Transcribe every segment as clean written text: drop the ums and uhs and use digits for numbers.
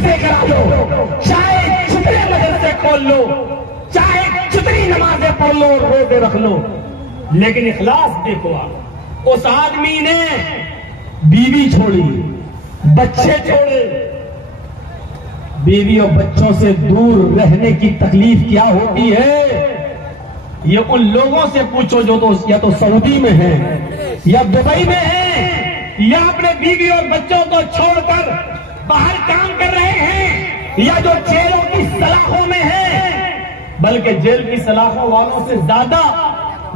जलसे करा लो, चाहे जितने मदरसे खोल लो, चाहे जितनी नमाजें पढ़ लो, रोजे रख लो, लेकिन इखलास देखो आप। उस आदमी ने बीवी छोड़ी, बच्चे छोड़े। बीवी और बच्चों से दूर रहने की तकलीफ क्या होती है, ये उन लोगों से पूछो जो तो या तो सऊदी में हैं, या दुबई में हैं, या अपने बीवी और बच्चों को छोड़कर बाहर काम कर रहे हैं, या जो जेलों की सलाखों में हैं। बल्कि जेल की सलाखों वालों से ज्यादा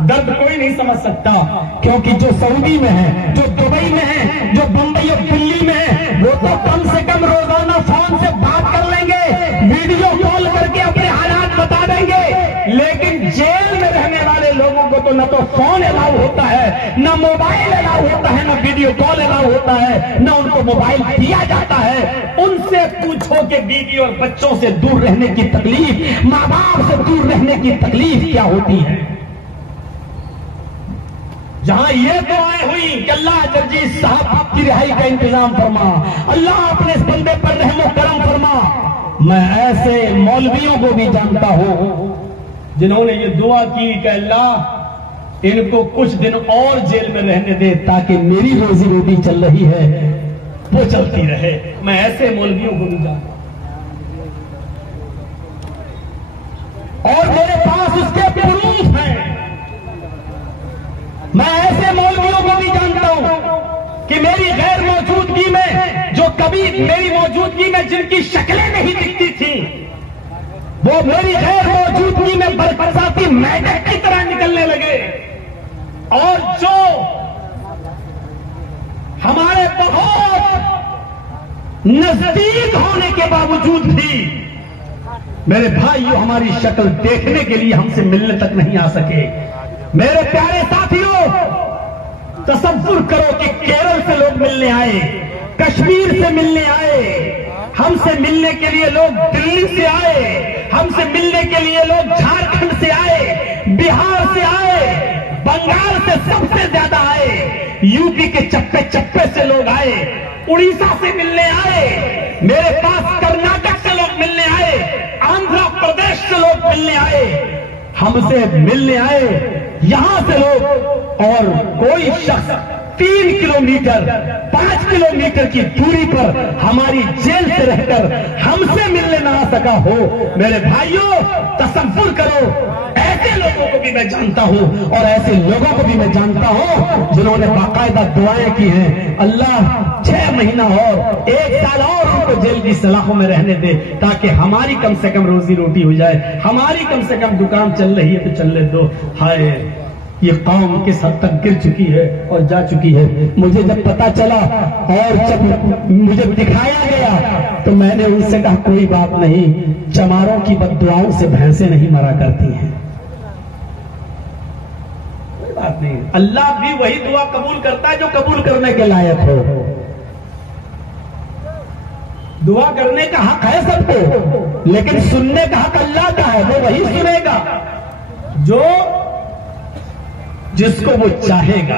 दर्द कोई नहीं समझ सकता, क्योंकि जो सऊदी में है, जो दुबई में है, जो बंबई और दिल्ली में है, वो तो कम से कम रोजाना फोन से बात कर लेंगे, वीडियो कॉल करके अपने हालात बता देंगे। लेकिन जेल में रहने वाले लोगों को तो न तो फोन अलाउ होता है, न मोबाइल अलाउ होता है, न वीडियो कॉल अलाउ होता है, न उनको मोबाइल दिया जाता है। उनसे पूछो कि बीवी और बच्चों से दूर रहने की तकलीफ, माँ बाप से दूर रहने की तकलीफ क्या होती है। जहां ये दुआएं हुई कि अल्लाह जर्जीस साहब की रिहाई का इंतजाम फरमा, अल्लाह अपने इस बंदे पर रहमो करम फरमा। मैं ऐसे मौलवियों को भी जानता हूं जिन्होंने ये दुआ की कि अल्लाह इनको कुछ दिन और जेल में रहने दे, ताकि मेरी रोजी रोटी चल रही है वो चलती रहे। मैं ऐसे मौलवियों को भी जानता हूं और मेरे पास उसके प्रूफ हैं। मैं ऐसे मौलवियों को भी जानता हूं कि मेरी गैर मौजूदगी में, जो कभी मेरी मौजूदगी में जिनकी शक्लें नहीं दिखती थी, वो मेरी गैर मौजूदगी में बरसाती मेंढक की तरह निकलने लगे। और जो हमारे बहुत नजदीक होने के बावजूद भी मेरे भाइयों हमारी शक्ल देखने के लिए हमसे मिलने तक नहीं आ सके। मेरे प्यारे साथियों, तसव्वुर करो कि केरल से लोग मिलने आए, कश्मीर से मिलने आए, हमसे मिलने के लिए लोग दिल्ली से आए, हमसे मिलने के लिए लोग झारखंड से आए, बिहार से आए, बंगाल से सबसे ज्यादा आए, यूपी के चप्पे चप्पे से लोग आए, उड़ीसा से मिलने आए, मेरे पास कर्नाटक से लोग मिलने आए, आंध्र प्रदेश से लोग मिलने आए, हमसे मिलने आए यहां से लोग। और कोई शख्स 3 किलोमीटर 5 किलोमीटर की दूरी पर हमारी जेल से रहकर हमसे मिलने ना आ सका हो। मेरे भाइयों, तसव्वुर करो, ऐसे लोगों को भी मैं जानता हूं और ऐसे लोगों को भी मैं जानता हूं जिन्होंने बाकायदा दुआएं की हैं, अल्लाह 6 महीना और 1 साल और उनको जेल की सलाखों में रहने दे, ताकि हमारी कम से कम रोजी रोटी हो जाए, हमारी कम से कम दुकान चल रही है तो चलने दो। हाय, ये कौम किस हद तक गिर चुकी है और जा चुकी है। मुझे जब पता चला और जब मुझे दिखाया गया तो मैंने उनसे कहा कोई बात नहीं, चमारों की बद्दुआओं से भैंसें नहीं मरा करती हैं, कोई बात नहीं। अल्लाह भी वही दुआ कबूल करता है जो कबूल करने के लायक हो। दुआ करने का हक है सबको, लेकिन सुनने का हक अल्लाह का है, वो वही सुनेगा जो जिसको वो चाहेगा।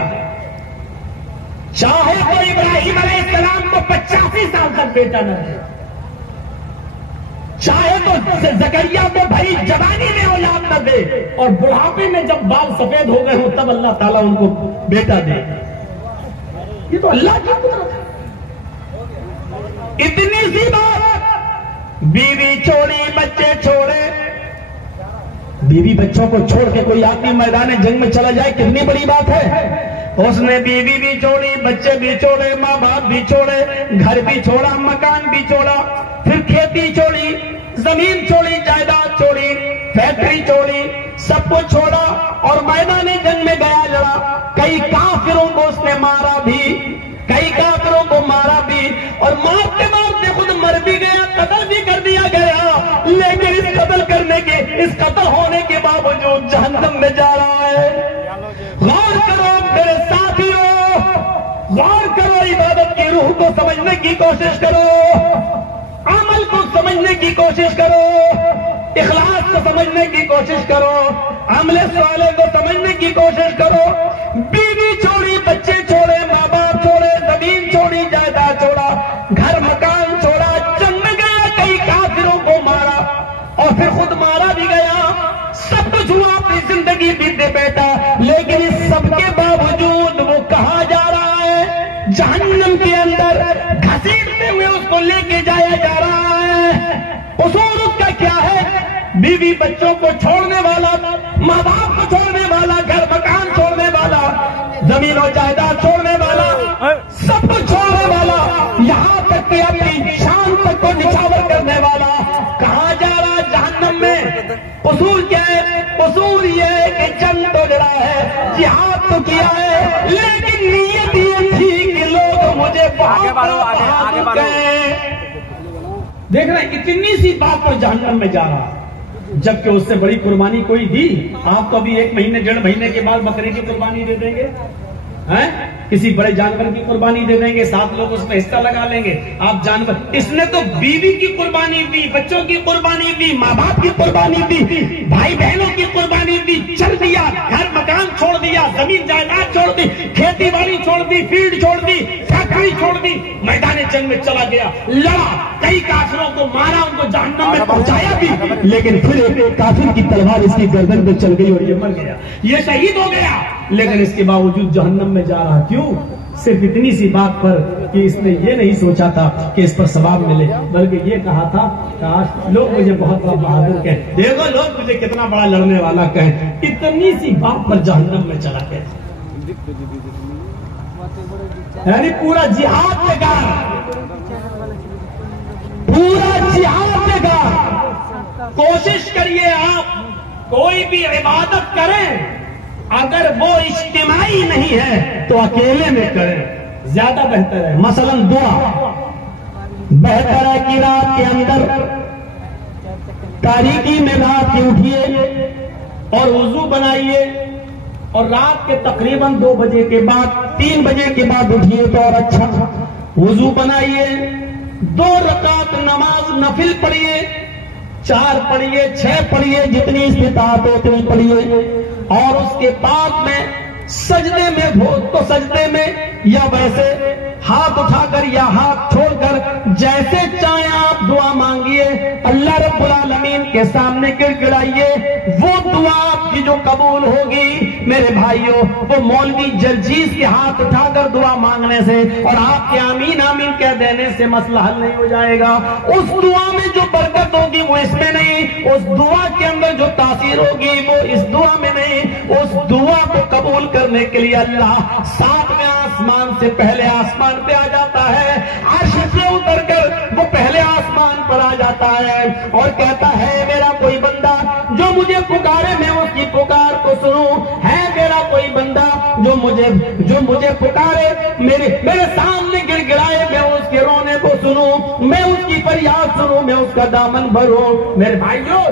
चाहे तो इब्राहिम अलैहिस्सलाम को 85 साल तक बेटा न दे, चाहे तो जकरिया को भरी जवानी में औलाद न दे, और बुढ़ापे में जब बाल सफेद हो गए हो तब अल्लाह ताला उनको बेटा दे। ये तो अल्लाह की कुदरत है। इतनी सी बात, बीवी छोड़ी बच्चे छोड़े, बीवी बच्चों को छोड़ के कोई आदमी मैदान जंग में चला जाए कितनी बड़ी बात है। उसने बीवी भी छोड़ी, बच्चे भी छोड़े, माँ बाप भी छोड़े, घर भी छोड़ा, मकान भी छोड़ा, फिर खेती छोड़ी, जमीन छोड़ी, जायदाद छोड़ी, फैक्ट्री छोड़ी, सब कुछ छोड़ा और मैदान जंग में गया लड़ा। कई काफिरों को उसने मारा भी, कई काफिरों को मारा भी, और मारते मारते खुद मर भी गया, कत्ल भी कर दिया गया। लेकिन इस कत्ल होने के बावजूद जहन्नम में जा रहा है। गौर करो मेरे साथियों, गौर करो, इबादत की रूह को समझने की कोशिश करो, अमल को समझने की कोशिश करो, इखलास को समझने की कोशिश करो, अमले साले को समझने की कोशिश करो। बीवी छोड़ी, बच्चे छोड़े, माँ बाप छोड़े, जमीन छोड़ी, जायदाद छोड़ा, घर मकान छोड़ा, जंग में गया जहन्नम के अंदर घसीटते हुए उसको लेके जाया जा रहा है। कसूर उसका क्या है? बीवी बच्चों को छोड़ने वाला, माँ बाप को छोड़ने वाला, घर मकान छोड़ने वाला, जमीन और जायदाद छोड़ने वाला, सब कुछ छोड़ने वाला, यहाँ तक कि अपनी शान तक को निछावर करने वाला कहाँ जा रहा? जहन्नम में। कसूर क्या है? कसूर ये है कि जंग तो लड़ा है, जिहाद तो किया है, लेकिन नीयत ये थी कि लोग मुझे बहुत देख रहे, इतनी सी बात पर जहन्नम में जा रहा, जबकि उससे बड़ी कुर्बानी कोई दी। आप तो अभी 1 महीने 1.5 महीने के बाद बकरे की कुर्बानी दे देंगे, हैं? किसी बड़े जानवर की कुर्बानी दे देंगे, 7 लोग उसमें हिस्सा लगा लेंगे। आप जानवर, इसने तो बीवी की कुर्बानी दी, बच्चों की कुर्बानी दी, माँ बाप की कुर्बानी दी, भाई बहनों की कुर्बानी दी, चल दिया, घर मकान छोड़ दिया, जमीन जायदाद छोड़ दी, खेती बाड़ी छोड़ दी, फील्ड छोड़ दी, फैक्ट्री छोड़ दी, मैदान जंग में चला गया, लड़ा, कई काफिरों को मारा, उनको जहन्नम में पहुंचाया भी, लेकिन फिर एक काफिर की तलवार इसकी गर्दन में चल गई और ये मर गया, ये शहीद हो गया, लेकिन इसके बावजूद जहन्नम में जा रहा। क्यों? सिर्फ इतनी सी बात पर कि इसने ये नहीं सोचा था कि इस पर सवाब मिले, बल्कि ये कहा था काश लोग मुझे बहुत बड़ा बहादुर कहें, देखो लोग मुझे कितना बड़ा लड़ने वाला कहें। इतनी सी बात पर जहन्नम में चला गया, यानी पूरा जिहाद बेकार, पूरा जिहाद बेकार। कोशिश करिए आप कोई भी इबादत करें, अगर वो इज्तिमाई नहीं है तो अकेले में करें, ज्यादा बेहतर है। मसलन दुआ, बेहतर है कि रात के अंदर तारीकी में रात के उठिए और वुजू बनाइए और रात के तकरीबन 2 बजे के बाद 3 बजे के बाद उठिए तो और अच्छा। वुजू बनाइए, 2 रकात नमाज नफिल पढ़िए, 4 पढ़िए, 6 पढ़िए, जितनी इस्तिताअत हो उतनी पढ़िए, और उसके बाद में सजदे में हो तो सजदे में, या वैसे हाथ उठाकर या हाथ छोड़कर जैसे चाहे आप दुआ मांगिए, अल्लाह रब्बुल आलमीन के सामने गिड़गिड़ाइए। वो दुआ आपकी जो कबूल होगी मेरे भाइयों, वो मौलवी जर्जीस के हाथ उठाकर दुआ मांगने से और आपके आमीन आमीन कह देने से मसला हल नहीं हो जाएगा। उस दुआ में जो बरकत होगी वो इसमें नहीं, उस दुआ के अंदर जो तासीर होगी वो इस दुआ में नहीं। उस दुआ को कबूल करने के लिए अल्लाह 7वें आसमान से पहले आसमान पे आ जाता है, अर्श से उतरकर वो पहले आसमान पर आ जाता है और कहता है मेरा कोई बंदा जो मुझे पुकारे मैं उसकी पुकार को सुनूं, है मेरा कोई बंदा जो मुझे पुकारे, मेरे सामने गिड़गिड़ाए मैं उसके रोने को सुनूं, मैं उसकी फरियाद सुनूं, मैं उसका दामन भरूं। मेरे भाइयों,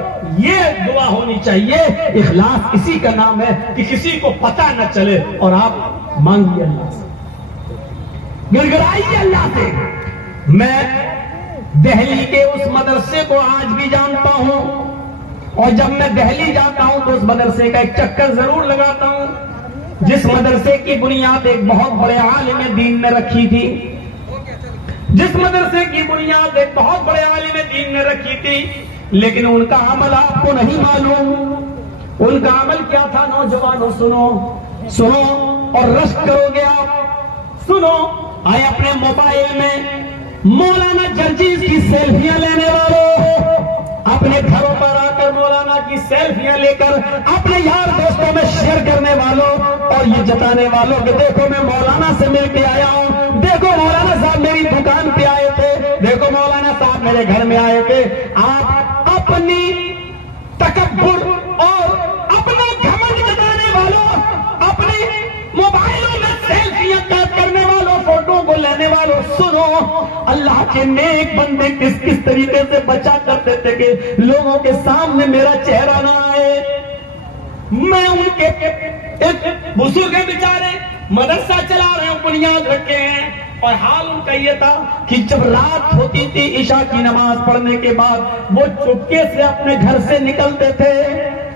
ये दुआ होनी चाहिए। इखलास इसी का नाम है कि किसी को पता न चले और आप मांगिए अल्लाह से, गिड़गिड़ाइए अल्लाह से। मैं दिल्ली के उस मदरसे को आज भी जानता हूं और जब मैं दिल्ली जाता हूं तो उस मदरसे का एक चक्कर जरूर लगाता हूं, जिस मदरसे की बुनियाद एक बहुत बड़े आलिम दीन ने रखी थी, जिस मदरसे की बुनियाद एक बहुत बड़े आलिम दीन ने रखी थी, लेकिन उनका अमल आपको नहीं मालूम। उनका अमल क्या था? नौजवानों सुनो और रश्क करोगे आप। सुनो, आए अपने मोबाइल में मौलाना जर्जीस की सेल्फियां लेने वालों, अपने घरों पर आकर मौलाना की सेल्फियां लेकर अपने यार दोस्तों में शेयर करने वालों और ये जताने वालों कि देखो मैं मौलाना से मिलके आया हूं, देखो मौलाना साहब मेरी दुकान पे आए थे, देखो मौलाना साहब मेरे घर में आए थे। आप अपनी तकब्बुर और अपना घमंड जताने वालों, अपने मोबाइलों में सेल्फियां करने वालों, फोटो को लेने वालों, सुनो अल्लाह के नेक बंदे किस किस तरीके से बचा करते थे कि लोगों के सामने मेरा चेहरा ना आए। मैं उनके एक बुजुर्ग बेचारे मदरसा चला रहे हैं, बुनियाद रखे हैं, और हाल उनका यह था कि जब रात होती थी ईशा की नमाज पढ़ने के बाद वो चुपके से अपने घर से निकलते थे।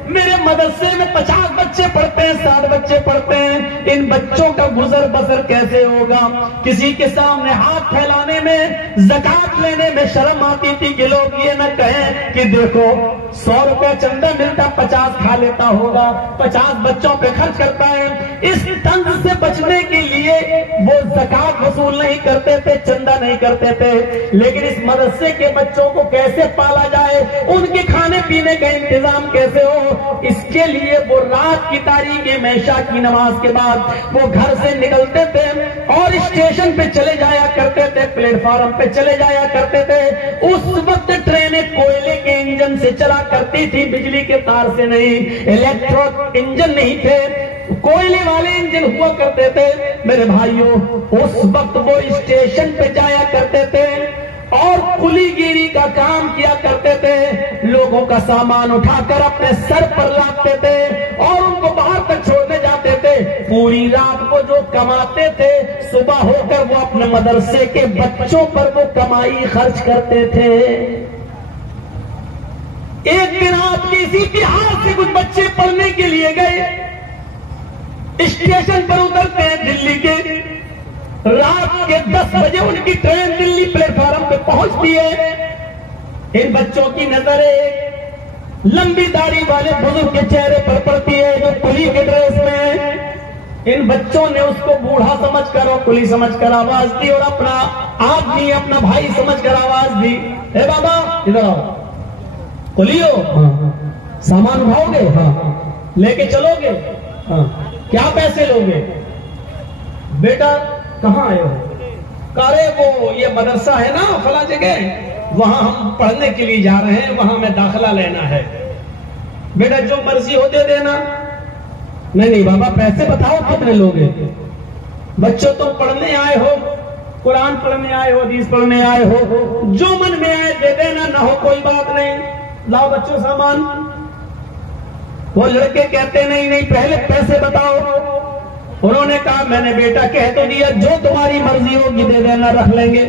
मेरे मदरसे में 50 बच्चे पढ़ते हैं, 60 बच्चे पढ़ते हैं, इन बच्चों का गुजर बसर कैसे होगा? किसी के सामने हाथ फैलाने में, ज़कात लेने में शर्म आती थी कि लोग ये न कहें कि देखो 100 रुपया चंदा मिलता, 50 खा लेता होगा, 50 बच्चों पे खर्च करता है। इस तंज से बचने के लिए वो ज़कात वसूल नहीं करते थे, चंदा नहीं करते थे, लेकिन इस मदरसे के बच्चों को कैसे पाला जाए, उनके खाने पीने का इंतजाम कैसे हो, इसके लिए वो रात की तारीकी में इशा की नमाज के बाद वो घर से निकलते थे और स्टेशन पे चले जाया करते थे, प्लेटफॉर्म पे चले जाया करते थे। उस वक्त ट्रेनें कोयले के इंजन से चला करती थी, बिजली के तार से नहीं, इलेक्ट्रिक इंजन नहीं थे, कोयले वाले इंजन हुआ करते थे। मेरे भाइयों, उस वक्त वो स्टेशन पे जाया करते थे और कुलीगिरी का काम किया करते थे, लोगों का सामान उठाकर अपने सर पर लादते थे और उनको बाहर तक छोड़ने जाते थे। पूरी रात को जो कमाते थे, सुबह होकर वो अपने मदरसे के बच्चों पर वो कमाई खर्च करते थे। एक दिन आपके इसी बिहार से कुछ बच्चे पढ़ने के लिए गए, स्टेशन पर उतरते हैं दिल्ली के, रात के 10 बजे उनकी ट्रेन दिल्ली प्लेटफॉर्म पे पहुंचती है। इन बच्चों की नजर एक लंबी दाढ़ी वाले बुजुर्ग के चेहरे पर पड़ती है जो कुली के ड्रेस में है। इन बच्चों ने उसको बूढ़ा समझकर और कुली समझकर आवाज दी और अपना आदमी, अपना भाई समझकर आवाज दी, हे बाबा इधर आओ, कुली हो? हाँ। सामान उठाओगे? हाँ। लेके चलोगे? हाँ। क्या पैसे लोगे? बेटा कहाँ आए हो? अरे वो ये मदरसा है ना फला जगह, वहां हम पढ़ने के लिए जा रहे हैं, वहां में दाखिला लेना है। बेटा जो मर्जी हो दे देना। नहीं नहीं बाबा, पैसे बताओ कितने लोगे? बच्चों तुम पढ़ने आए हो, कुरान पढ़ने आए हो, हदीस पढ़ने आए हो, जो मन में आए दे देना, ना हो कोई बात नहीं, लाओ बच्चों सामान। वो लड़के कहते नहीं नहीं पहले पैसे बताओ। उन्होंने कहा मैंने बेटा कह तो दिया, जो तुम्हारी मर्जी होगी दे देना, रख लेंगे।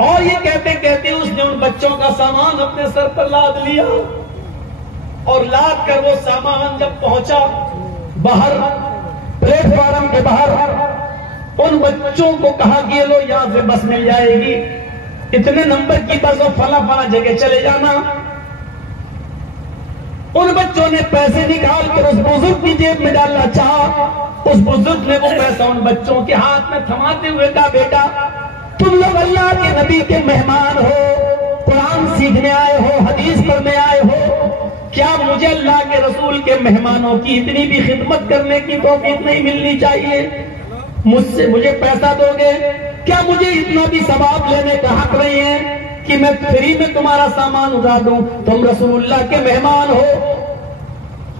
और ये कहते कहते उसने उन बच्चों का सामान अपने सर पर लाद लिया और लाद कर वो सामान जब पहुंचा बाहर प्लेटफॉर्म के बाहर, उन बच्चों को कहा कि लो यहां से बस मिल जाएगी, इतने नंबर की बस और फला फला जगह चले जाना। उन बच्चों ने पैसे निकाल कर उस बुजुर्ग की जेब में डालना चाहा। उस बुजुर्ग ने वो पैसा उन बच्चों के हाथ में थमाते हुए कहा, बेटा तुम लोग अल्लाह के नबी के मेहमान हो, कुरान सीखने आए हो, हदीस पढ़ने आए हो, क्या मुझे अल्लाह के रसूल के मेहमानों की इतनी भी खिदमत करने की तौफीक नहीं मिलनी चाहिए? मुझे पैसा दोगे? क्या मुझे इतना भी सवाब लेने का हक नहीं है कि मैं फ्री में तुम्हारा सामान उठा दूं? तुम रसूलुल्लाह के मेहमान हो।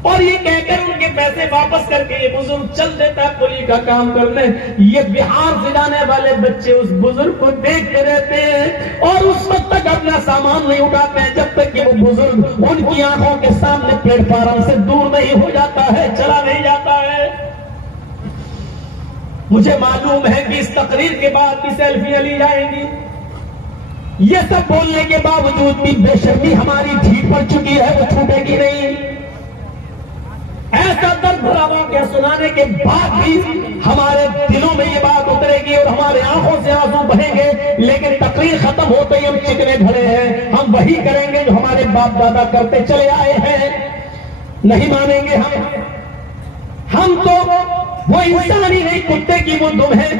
और ये कहकर उनके पैसे वापस करके ये बुजुर्ग चल देता है कुली का काम करने। ये बिहार से जाने वाले बच्चे उस बुजुर्ग को देखते रहते हैं और उस वक्त तक अपना सामान नहीं उठाते हैं जब तक कि वो बुजुर्ग उनकी आंखों के सामने प्लेटफॉर्म से दूर नहीं हो जाता है, चला नहीं जाता है। मुझे मालूम है कि इस तकरीर के बाद भी सेल्फियां ली जाएंगी। ये सब बोलने के बावजूद भी बेशर्मी हमारी ढीठ पड़ चुकी है, वो छूटेगी नहीं। ऐसा दर्द भरा वाक़या सुनाने के बाद भी हमारे दिलों में ये बात उतरेगी और हमारे आंखों से आंसू बहेंगे, लेकिन तकरीर खत्म होते ही हम चिकने धरे हैं, हम वही करेंगे जो हमारे बाप दादा करते चले आए हैं। नहीं मानेंगे हम तो वो इंसान ही नहीं, कुत्ते की वो दुम है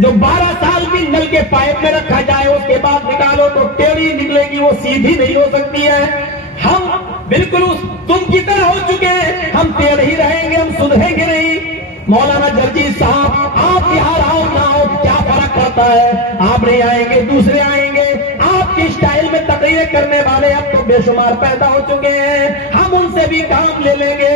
जो 12 साल भी नल के पाइप में रखा जाए, उसके बाद निकालो तो टेढ़ी निकलेगी, वो सीधी नहीं हो सकती है। हम बिल्कुल उस तुम की तरह हो चुके हैं, हम टेढ़े ही रहेंगे, हम सुधरेंगे नहीं। मौलाना जर्जी साहब, आप यहाँ आओ ना आओ क्या फर्क पड़ता है? आप नहीं आएंगे, दूसरे आएंगे। आपकी स्टाइल में तकरीरें करने वाले अब तो बेशुमार पैदा हो चुके हैं, हम उनसे भी काम ले लेंगे।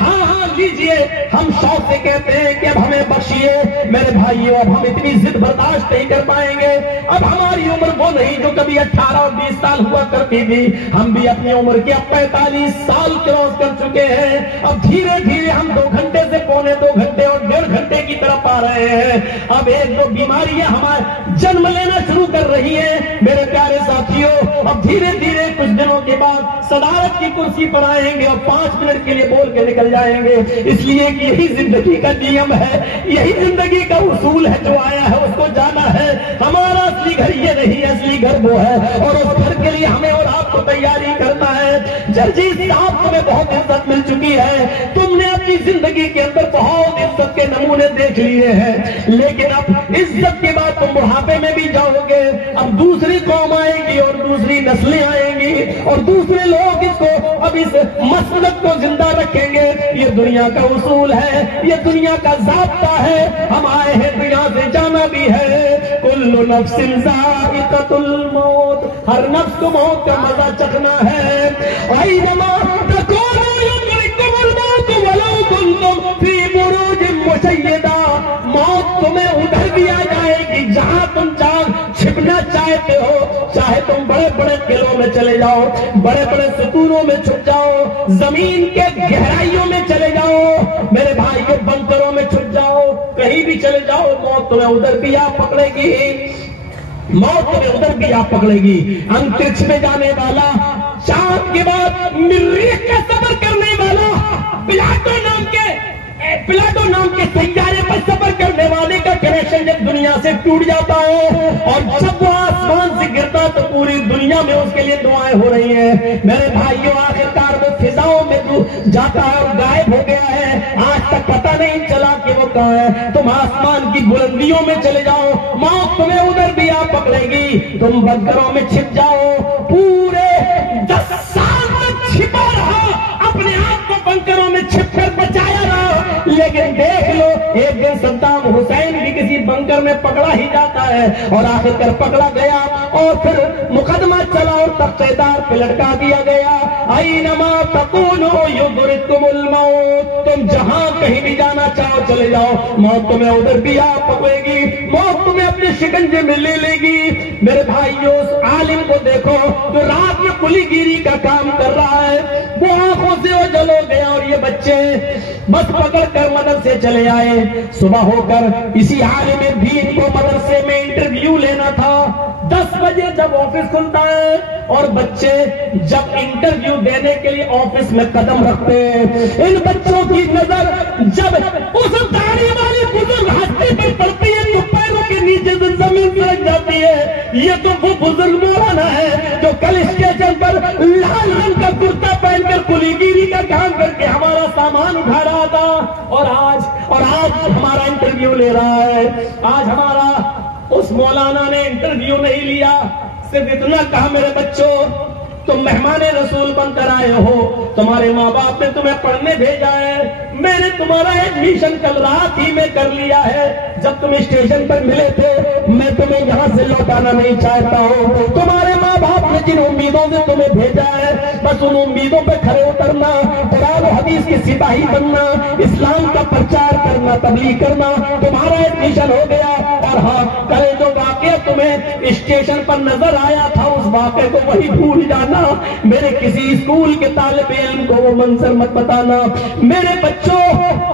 हाँ हाँ लीजिए, हम शौक से कहते हैं कि अब हमें बख्शिए। मेरे भाइयों, अब हम इतनी जिद बर्दाश्त नहीं कर पाएंगे। अब हमारी उम्र वो नहीं जो कभी 18 और 20 साल हुआ करती थी, हम भी अपनी उम्र के अब 45 साल क्रॉस कर चुके हैं। अब धीरे धीरे हम 2 घंटे से पौने 2 घंटे और 1.5 घंटे की तरफ आ रहे हैं। अब एक दो बीमारियां हमारे जन्म लेना शुरू कर रही है। मेरे प्यारे साथियों, अब धीरे धीरे कुछ दिनों के बाद सदारत की कुर्सी पर आएंगे और 5 मिनट के लिए बोल के निकल जाएंगे, इसलिए कि यही जिंदगी का नियम है, यही जिंदगी का उसूल है। जो आया है उसको जाना है। हमारा असली घर ये नहीं, असली घर वो है और उस घर के लिए हमें और आपको तैयारी करना है। जर्जीत साहब, तुम्हें बहुत इज्जत मिल चुकी है, तुमने अपनी जिंदगी के अंदर बहुत इज्जत के नमूने देख लिए हैं, लेकिन अब इज्जत के बाद तुम बुढ़ापे में भी जाओगे। अब दूसरी कौम आएगी और दूसरी नस्लें आएंगी और दूसरे लोग इसको, अब इस मसलक को जिंदा रखेंगे। ये दुनिया का उसूल है, ये दुनिया का ज़ाब्ता है, हम आए हैं तो यहाँ से जाना भी है। कुल्लु नफ्सिन ज़ाइक़तुल मौत, हर नफ्स को मौत का मजा चखना है। वैनमा तकूनु युद्रिकुमुल मौत वलौ कुंतुम फी बुरूजिन मुशय्यदा, मौत तुम्हें उधर भी आ जाएगी जहां तुम छिपना चाहते हो, चाहे तुम बड़े बड़े किलों में चले जाओ, बड़े बड़े सतूनों में छुप जाओ, जमीन के गहराइयों में चले जाओ, मेरे भाई के बंकरों में छुप जाओ, कहीं भी चले जाओ, मौत तुम्हें उधर भी आ पकड़ेगी, मौत तुम्हें उधर भी आ पकड़ेगी। अंतरिक्ष में जाने वाला, चांद के बाद मरीख का सफर करने वाला, प्लाटो नाम के सैयारे पर सफर करने वाले का कनेक्शन जब दुनिया से टूट जाता है और जब वो आसमान से गिरता तो पूरी दुनिया में उसके लिए दुआएं हो रही हैं। मेरे भाइयों, आखिरकार वो फिजाओं में जाता है और गायब हो गया है, आज तक पता नहीं चला कि वो कहाँ है। तुम आसमान की बुलंदियों में चले जाओ, मौत तुम्हें उधर भी आ पकड़ेगी। तुम बंकरों में छिप जाओ, पूरे 10 साल तक छिपा रहा, अपने आप को बंकरों में छिप कर बचाया रहा, लेकिन देख लो एक दिन सद्दाम हुसैन भी किसी बंकर में पकड़ा ही जाता है और आखिरकार पकड़ा गया और फिर मुकदमा चला और तख्तेदार पे लटका दिया गया। ऐनमा तकूनु युद्रिकुमुल मौत, तुम जहां कहीं भी जाना चाहो चले जाओ, मौत तुम्हें उधर भी आ पकड़ेगी, मौत तुम्हें अपने शिकंजे में ले लेगी। मेरे भाइयों, उस आलिम को देखो जो रात में कुलीगिरी का काम कर रहा है, वो आंखों से ओझल हो गया और ये बच्चे बस पकड़ कर मदरसे चले आए। सुबह होकर इसी आलिम दीन को मदरसे में इंटरव्यू लेना था। 10 बजे जब ऑफिस खुलता है और बच्चे जब इंटरव्यू देने के लिए ऑफिस में कदम रखते हैं, इन बच्चों की नजर जब उस दाढ़ी वाली बुजुर्ग हस्ती पर पड़ती है तो पैरों के नीचे से जमीन सरक जाती है। ये तो वो बुजुर्ग मौलाना है जो कल स्टेशन पर लाल रंग का कुर्ता पहनकर कुलीगिरी का काम करके हमारा सामान उठा रहा था और आज हमारा इंटरव्यू ले रहा है। आज हमारा उस मौलाना ने इंटरव्यू नहीं लिया, सिर्फ इतना कहा, मेरे बच्चों तुम मेहमाने रसूल बनकर आए हो, तुम्हारे माँ बाप ने तुम्हें पढ़ने भेजा है, मैंने तुम्हारा एडमिशन कल रात ही में कर लिया है। जब तुम स्टेशन पर मिले थे मैं तुम्हें यहाँ से लौटाना नहीं चाहता हूँ। तुम्हारे माँ बाप ने जिन उम्मीदों से तुम्हें भेजा है बस उन उम्मीदों पे खड़े उतरना, कुरान और हदीस के सिपाही बनना, इस्लाम का प्रचार करना, तबलीग करना, तुम्हारा एडमिशन हो गया। और हाँ, कल जो वाकया तुम्हें स्टेशन पर नजर आया था उस वाकये को वही भूल जाना, मेरे किसी स्कूल के तालिबे इल्म को वो मंजर मत बताना। मेरे बच्चों,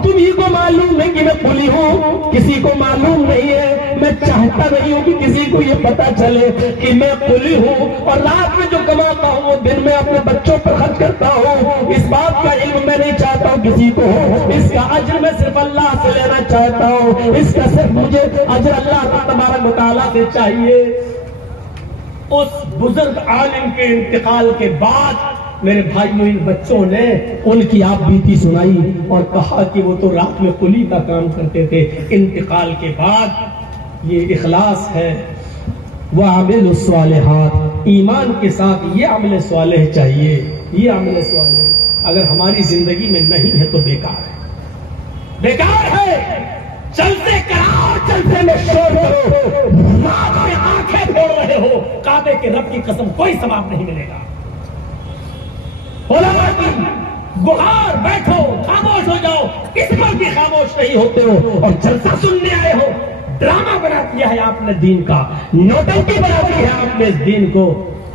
तुम्ही को मालूम है कि मैं कुली हूँ, किसी को मालूम नहीं है। मैं चाहता नहीं हूँ कि किसी को ये पता चले कि मैं कुली हूँ और रात में जो कमाता हूँ वो दिन में अपने बच्चों पर खर्च करता हूँ। इस बात का इल्म मैं नहीं चाहता हूँ किसी को हो, इसका अज्र मैं सिर्फ अल्लाह से लेना चाहता हूँ, इसका सिर्फ मुझे अज्र अल्लाह तबारक व तआला से चाहिए। उस बुजुर्ग आलिम के इंतकाल के बाद मेरे भाइयों, इन बच्चों ने उनकी आप बीती सुनाई और कहा कि वो तो रात में कुली का काम करते थे। इंतकाल के बाद ये इखलास है, वह अमल स्वालिहात, ईमान के साथ ये अमल स्वालिह चाहिए। ये अमल स्वालिह अगर हमारी जिंदगी में नहीं है तो बेकार है, बेकार है। चलते कराओ, चलते में शोर करो, रात में आंखें फोड़ रहे हो, काबे के रब की कसम कोई सवाब नहीं मिलेगा। गुहार बैठो, खामोश हो जाओ, किस पर भी खामोश नहीं होते हो और जलसा सुनने आए हो। ड्रामा बना दिया है आपने दीन का, नौटंकी बना दी है आपने इस दीन को।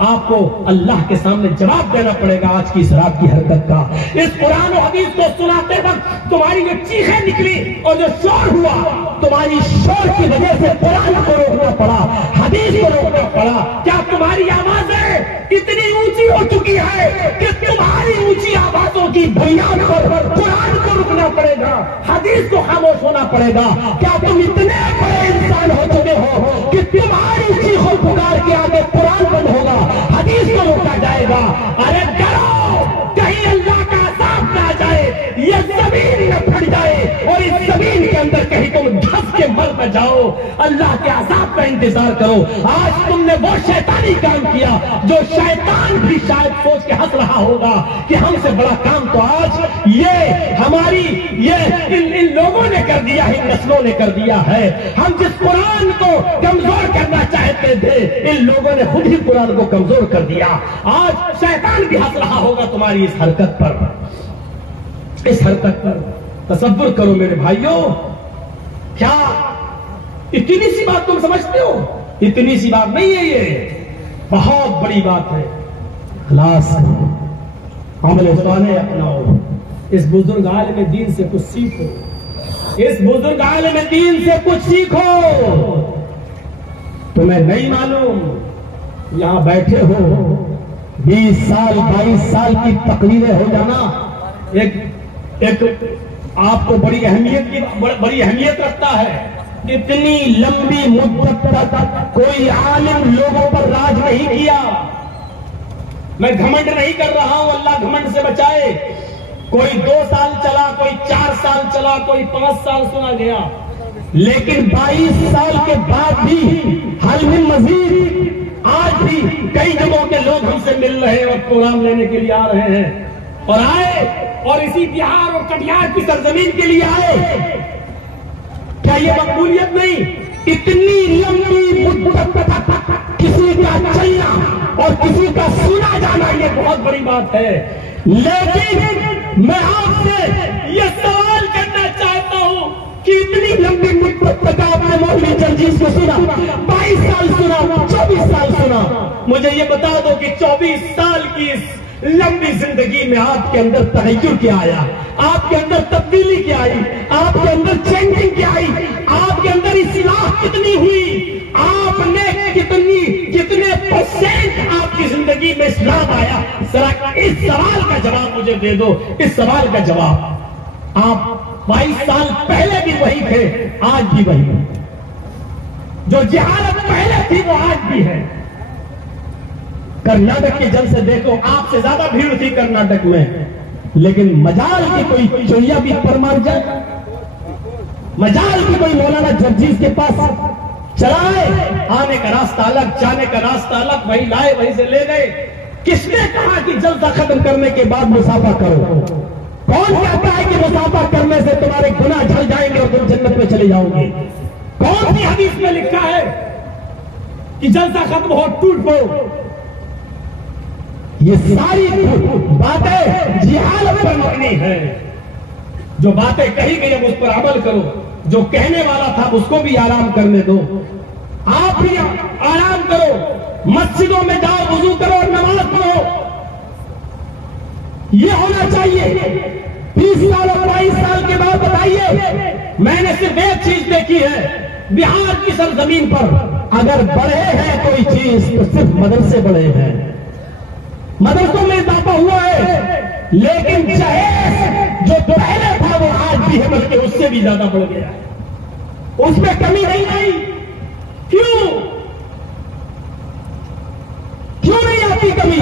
आपको अल्लाह के सामने जवाब देना पड़ेगा आज की इस रात की हरकत का। इस कुरान और हदीस को सुनाते वक्त तुम्हारी जो चीखें निकली और जो शोर हुआ, तुम्हारी शोर की वजह से कुरान को रोकना पड़ा, हदीस को रोकना पड़ा। क्या तुम्हारी आवाजें इतनी ऊंची हो चुकी है कि तुम्हारी ऊंची आवाजों की बुनियाद पर कुरान को रुकना पड़ेगा, हदीस को खामोश होना पड़ेगा? क्या तुम इतने बड़े इंसान हो चुके हो कि तुम्हारी चीखों पुकार के आगे कुरान बंद होगा, हदीस को रोका जाएगा? अरे डरो, के मर न जाओ, अल्लाह के अज़ाब का इंतजार करो। आज तुमने वो शैतानी काम किया जो शैतान भी शायद सोच के हंस रहा होगा कि हमसे बड़ा काम तो आज ये हमारी ये इन लोगों ने कर दिया, इन नस्लों ने कर दिया है। हम जिस कुरान को कमजोर करना चाहते थे, इन लोगों ने खुद ही कुरान को कमजोर कर दिया। आज शैतान भी हंस रहा होगा तुम्हारी इस हरकत पर, इस हरकत पर। तसव्वुर करो मेरे भाइयों, क्या इतनी सी बात तुम समझते हो? इतनी सी बात नहीं है, ये बहुत बड़ी बात है। खलास अमल सालेह अपनाओ, इस बुजुर्ग आलिम दीन से कुछ सीखो, इस बुजुर्ग आलिम दीन से कुछ सीखो। तुम्हें नहीं मालूम, यहां बैठे हो 20 साल 22 साल की तकरीरें हो जाना एक आपको बड़ी अहमियत रखता है। इतनी लंबी मुद्दत तक कोई आलिम लोगों पर राज नहीं किया। मैं घमंड नहीं कर रहा हूं, अल्लाह घमंड से बचाए। कोई 2 साल चला, कोई 4 साल चला, कोई 5 साल सुना गया, लेकिन 22 साल के बाद भी हल में मजीद आज भी कई जगहों के लोग हमसे मिल रहे हैं और प्रोग्राम लेने के लिए आ रहे हैं, और आए और इसी बिहार और कटिहार की सरजमीन के लिए आए। क्या ये मकबूलियत नहीं? इतनी लंबी मुद्दत तक किसी का चलना और किसी का सुना जाना, ये बहुत बड़ी बात है। लेकिन मैं आपसे ये सवाल करना चाहता हूं कि इतनी लंबी मुद्दत तक आपने मौलवी जर्जीस को सुना, 22 साल सुना, 24 साल सुना। मुझे ये बता दो कि 24 साल की इस लंबी जिंदगी में आपके अंदर तगय्युर क्या आया, आपके अंदर तब्दीली क्या आई, आपके अंदर चेंजिंग क्या आई, आपके अंदर इस्लाह कितनी हुई, आपने कितने परसेंट आपकी जिंदगी में इस्लाम आया? जरा इस सवाल का जवाब मुझे दे दो, इस सवाल का जवाब। आप 22 साल पहले भी वही थे, आज भी वही। जो जहालत पहले थी वो आज भी है। कर्नाटक के जल से देखो, आपसे ज्यादा भीड़ थी कर्नाटक में, लेकिन मजाल की कोई चिड़िया भी पर मार जाए, मजाल की कोई मौलाना जर्जीस के पास चलाए, आने का रास्ता अलग, जाने का रास्ता अलग, वही लाए वहीं से ले गए। किसने कहा कि जलसा खत्म करने के बाद मुसाफा करो? कौन कहता है कि मुसाफा करने से तुम्हारे गुनाह झड़ जाएंगे और तुम जन्नत में चले जाओगे? कौन सी हदीस में लिखा है कि जलसा खत्म हो टूट पड़ो? ये सारी बातें जिहालत पर मबनी है। जो बातें कही गई अब उस पर अमल करो, जो कहने वाला था उसको भी आराम करने दो। आप भी आराम करो, मस्जिदों में जाओ, वुजू करो और नमाज पढ़ो। ये होना चाहिए। 20 साल और 22 साल के बाद बताइए, मैंने सिर्फ एक चीज देखी है बिहार की सरजमीन पर, अगर बढ़े हैं कोई चीज तो सिर्फ मदरसे बढ़े हैं। मदरसों में इजाफा हुआ है, लेकिन जहेज जो पहले था वो आज भी है, बल्कि उससे भी ज्यादा बढ़ गया है। उसमें कमी नहीं आई। क्यों नहीं आती कमी?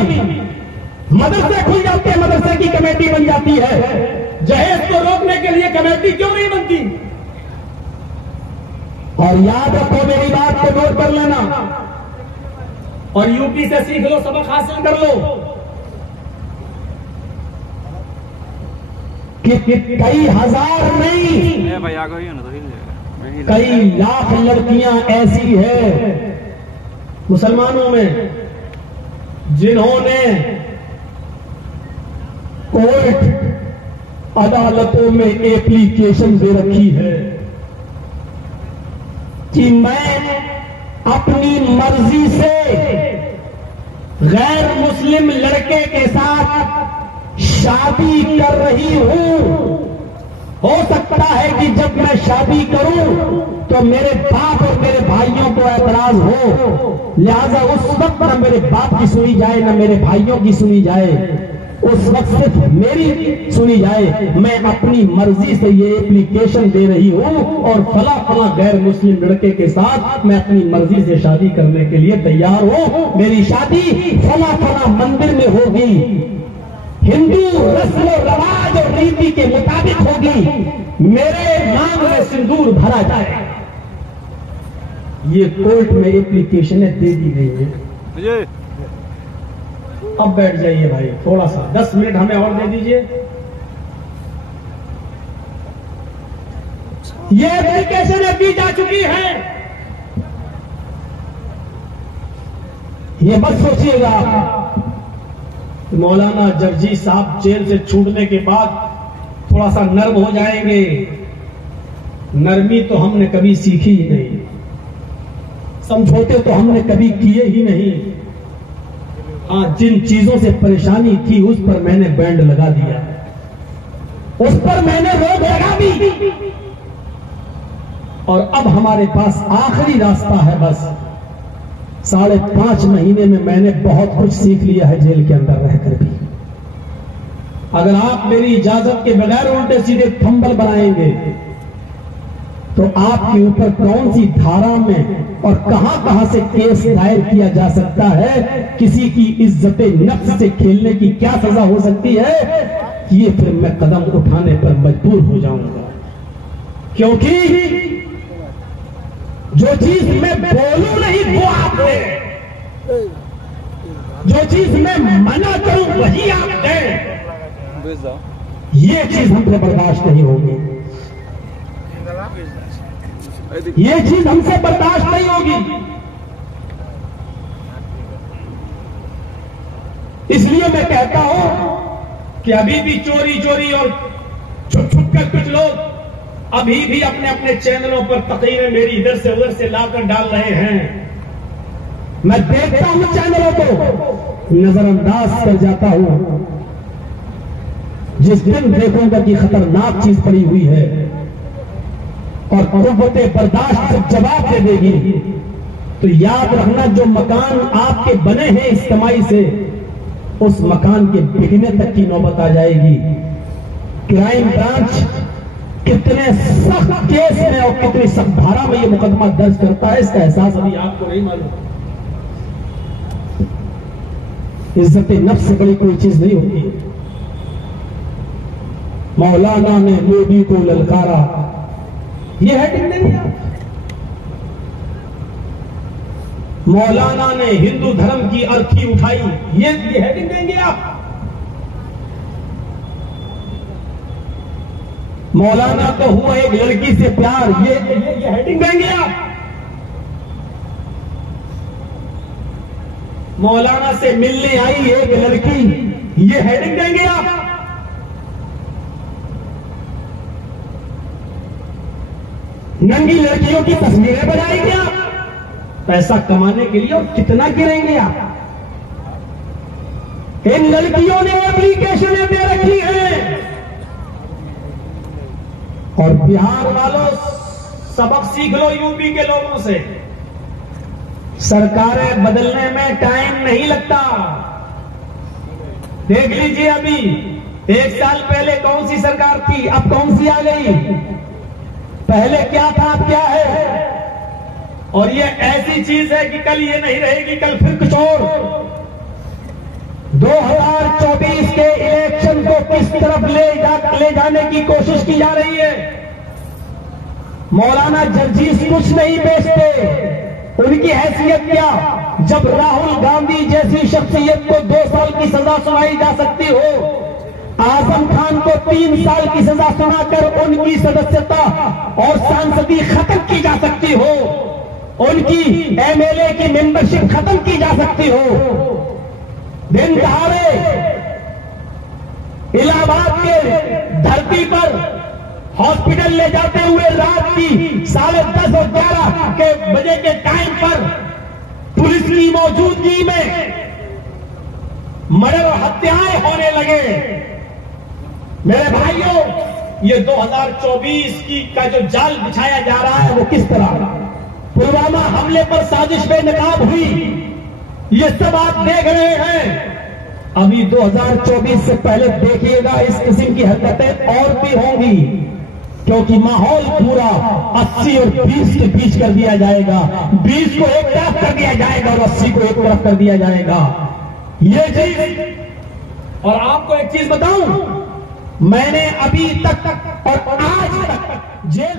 मदरसे खुल जाते हैं, मदरसे की कमेटी बन जाती है। जहेज को रोकने के लिए कमेटी क्यों नहीं बनती? और याद रखो मेरी बात को नोट कर लेना, और यूपी से सीख लो, सबक हासिल कर लो कि कई हजार नहीं, कई लाख लड़कियां ऐसी है मुसलमानों में जिन्होंने कोर्ट अदालतों में एप्लीकेशन दे रखी है कि मैं अपनी मर्जी से गैर मुस्लिम लड़के के साथ शादी कर रही हूं। हो सकता है कि जब मैं शादी करूं तो मेरे बाप और मेरे भाइयों को एतराज हो, लिहाजा उस वक्त न मेरे बाप की सुनी जाए न मेरे भाइयों की सुनी जाए, उस वक्त सिर्फ मेरी सुनी जाए। मैं अपनी मर्जी से ये एप्लीकेशन दे रही हूं और फला फला गैर मुस्लिम लड़के के साथ मैं अपनी मर्जी से शादी करने के लिए तैयार हूं। मेरी शादी फला फला मंदिर में होगी, हिंदू रस्म रवाज और रीति के मुताबिक होगी, मेरे नाम में सिंदूर भरा जाए, ये कोर्ट में एप्लीकेशनें दे दी गई है। अब बैठ जाइए भाई, थोड़ा सा 10 मिनट हमें और दे दीजिए। ये एप्लीकेशन दी जा चुकी है। ये मत सोचिएगा कि मौलाना जर्जी साहब जेल से छूटने के बाद थोड़ा सा नर्म हो जाएंगे। नरमी तो हमने कभी सीखी ही नहीं, समझौते तो हमने कभी किए ही नहीं। हाँ, जिन चीजों से परेशानी थी उस पर मैंने बैंड लगा दिया, उस पर मैंने रोक लगा दी। और अब हमारे पास आखिरी रास्ता है। बस 5.5 महीने में मैंने बहुत कुछ सीख लिया है जेल के अंदर रहकर भी। अगर आप मेरी इजाजत के बगैर उल्टे सीधे फंबल बनाएंगे तो आपके ऊपर कौन सी धारा में और कहां से केस दायर किया जा सकता है, किसी की इज्जत नफ्स से खेलने की क्या सजा हो सकती है, ये फिर मैं कदम उठाने पर मजबूर हो जाऊंगा। क्योंकि जो चीज मैं बोलूं नहीं वो आप दें, जो चीज मैं मना करूं वही आप दें, ये चीज हमसे बर्दाश्त नहीं होगी। ये चीज हमसे बर्दाश्त नहीं होगी। इसलिए मैं कहता हूं कि अभी भी चोरी चोरी और छुप छुप कर कुछ लोग अभी भी अपने अपने चैनलों पर तकरीरें मेरी इधर से उधर से लाकर डाल रहे हैं। मैं देखता हूं चैनलों को, नजरअंदाज कर जाता हूं। जिस दिन देखूंगा कि खतरनाक चीज पड़ी हुई है और कुव्वते बर्दाश्त से जवाब दे देगी, तो याद रखना जो मकान आपके बने हैं इस कमाई से, उस मकान के बिकने तक की नौबत आ जाएगी। क्राइम ब्रांच कितने सख्त केस में और कितनी सख्त धारा में ये मुकदमा दर्ज करता है, इसका एहसास अभी आपको नहीं मालूम। इज्जत नफ्स से बड़ी कोई चीज नहीं होती। मौलाना ने मोदी को ललकारा, ये हेडिंग नहीं आप। मौलाना ने हिंदू धर्म की अर्थी उठाई, ये हेडिंग देंगे आप। मौलाना तो हुआ एक लड़की से प्यार, ये हेडिंग देंगे आप। मौलाना से मिलने आई एक लड़की, ये हेडिंग देंगे आप। नंगी लड़कियों की तस्वीरें बनाएंगे आप, पैसा कमाने के लिए, और कितना गिरेंगे आप। इन लड़कियों ने एप्लीकेशनें दे रखी हैं। और बिहार वालों, सबक सीख लो यूपी के लोगों से। सरकारें बदलने में टाइम नहीं लगता। देख लीजिए, अभी 1 साल पहले कौन सी सरकार थी, अब कौन सी आ गई। पहले क्या था, अब क्या है। और ये ऐसी चीज है कि कल ये नहीं रहेगी, कल फिर कुछ और। 2024 के इलेक्शन को किस तरफ ले जाने की कोशिश की जा रही है। मौलाना जर्जीस कुछ नहीं बेचते। उनकी हैसियत क्या, जब राहुल गांधी जैसी शख्सियत को 2 साल की सजा सुनाई जा सकती हो, आजम खान को 3 साल की सजा सुनाकर उनकी सदस्यता और सांसदी खत्म की जा सकती हो, उनकी एमएलए की मेंबरशिप खत्म की जा सकती हो। दिन दहाड़े इलाहाबाद के धरती पर हॉस्पिटल ले जाते हुए रात की 10:30 और 11 के बजे के टाइम पर पुलिस की मौजूदगी में मर्डर और हत्याएं होने लगे। मेरे भाइयों, ये 2024 का जो जाल बिछाया जा रहा है वो किस तरह, पुलवामा हमले पर साजिश बेनकाब हुई, ये सब आप देख रहे हैं। अभी 2024 से पहले देखिएगा इस किस्म की हरकतें और भी होंगी, क्योंकि माहौल पूरा 80 और 20 के बीच कर दिया जाएगा। 20 को एक तरफ कर दिया जाएगा और 80 को एक तरफ कर दिया जाएगा, ये चीज। और आपको एक चीज बताऊं, मैंने अभी तक और आज तक जेल